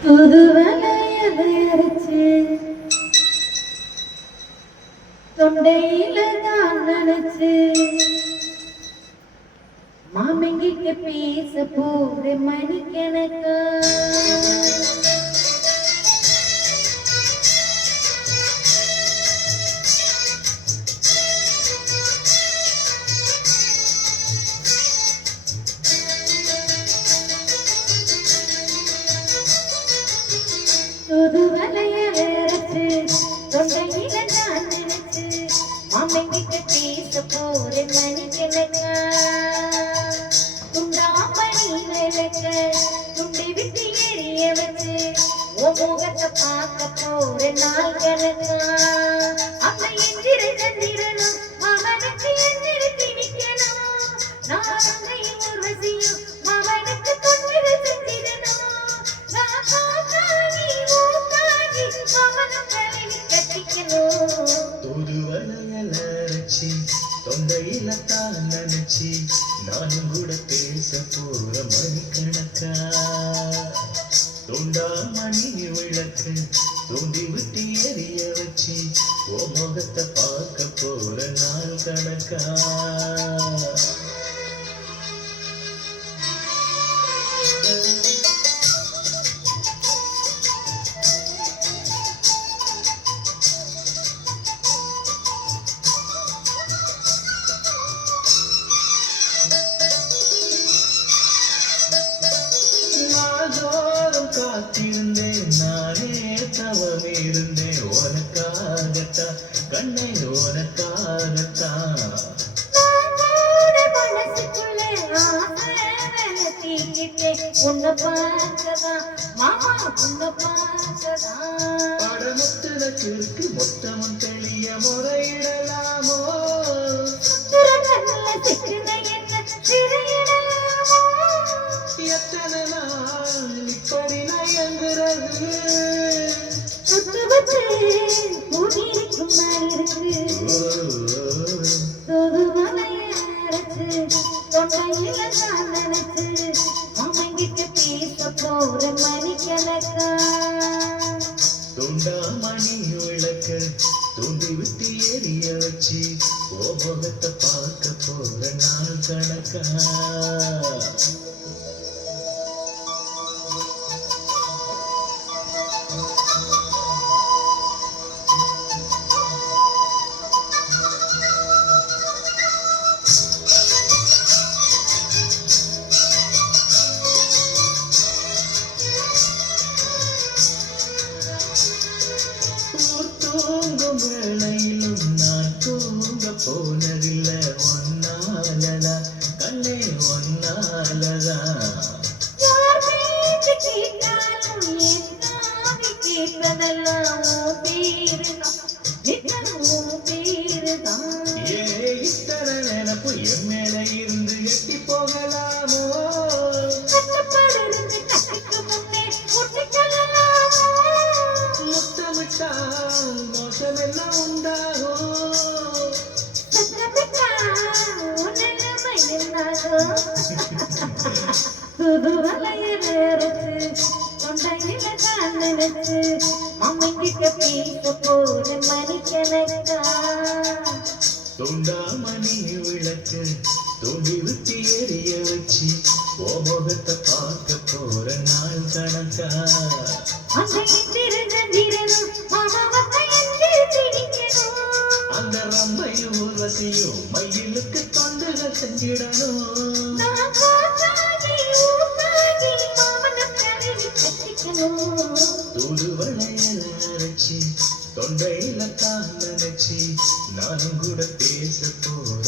புது வளையல் அரைச்சு தொண்டையில தான் நினைச்சு மாமங்கிட்ட பேச போற மணிக்கணக்கா புது வளையல் அரைச்சு தொண்டையில தான் நினைச்சு மாமங்கிட்ட பேச போற மணிக்கணக்கா துண்டி விட்டு எரிய வச்சு முகத்தை பார்க்க போற நாள் கணக்கா அப்ப எந்திர சந்திரனும் மகனுக்கு எந்திர திணிக்கணும் நான் அங்கையும் உர்வசியும் மகனுக்கு தொண்டில் செஞ்சிடணும் நான் காக்காகி ஊக்காகி மகனும் கல்வி கட்டிக்கணும் தூது வளையல் அரைச்சி தொண்டையில தான் நினைச்சி நானும் கூட பேச போற மணிக்கணக்கா தூண்டா மணி விளக்கு தூண்டி விட்டு எரிய வச்சு ஓ முகத்தை பார்க்க போற நாள் கணக்கா காத்திருந்தேன் நானே தவம் இருந்தேன் உனக்காகத்தான் கண்ணை உனக்காகத்தான் உன்னை பார்க்கதான் மாமா உன்னை பார்க்கதான் படமுத்துல கிறுக்கு மொத்தமும் தெளிய முறையிடலாமோ எத்தனை நாள் இப்படி நயங்குறது தொண்டையில நான் நினைச்சு அம்மங்கிட்ட பேச போற மணிக்கணக்கா துண்டா மணி விளக்கு தூண்டி விட்டு எரிய வச்சு ஓ முகத்தை பார்க்க போற நாள் கணக்கா தூங்கும் வேளையிலும் நான் தூங்க போனதில்லை ஒன்னாலதா கண்ணே ஒன்னாலதா யார் பேச்சு கேட்டாலும் என்னாவி கேட்பதெல்லாம் பேருதான் ஏ இத்தனை நினப்பு என் மேல இருந்து எட்டி போகலாமோ கட்டுப்பாடு கட்டிக்கு முன்னே முட்டிக்கலாமோ முத்தமிட்டால் மோசமெல்லாம் உண்டாகும் புது வளையல் அரைச்சு தொண்டையில தான் நினைச்சு மம்மிங்கிட்ட பேச போற மணிக்கணக்கா துண்டா மணி விளக்கு தூண்டி விட்டு எரிய வச்சு ஓ முகத்தை பார்க்க போற நாள் கணக்கா அந்த இந்திர சந்திரனும் மாமாவத்தை எந்திர திணிக்கணும் அந்த ரம்பையும் ஊர்வசியும் மயிலுக்கு தொண்டுகள் செஞ்சிடணும் நான் காக்காகி ஊக்காகி மாமனம் கல்வி கட்டிக்கணும் தூது வளையல் அரைச்சி தொண்டையில தான் நினைச்சி நானும் கூட பேச போற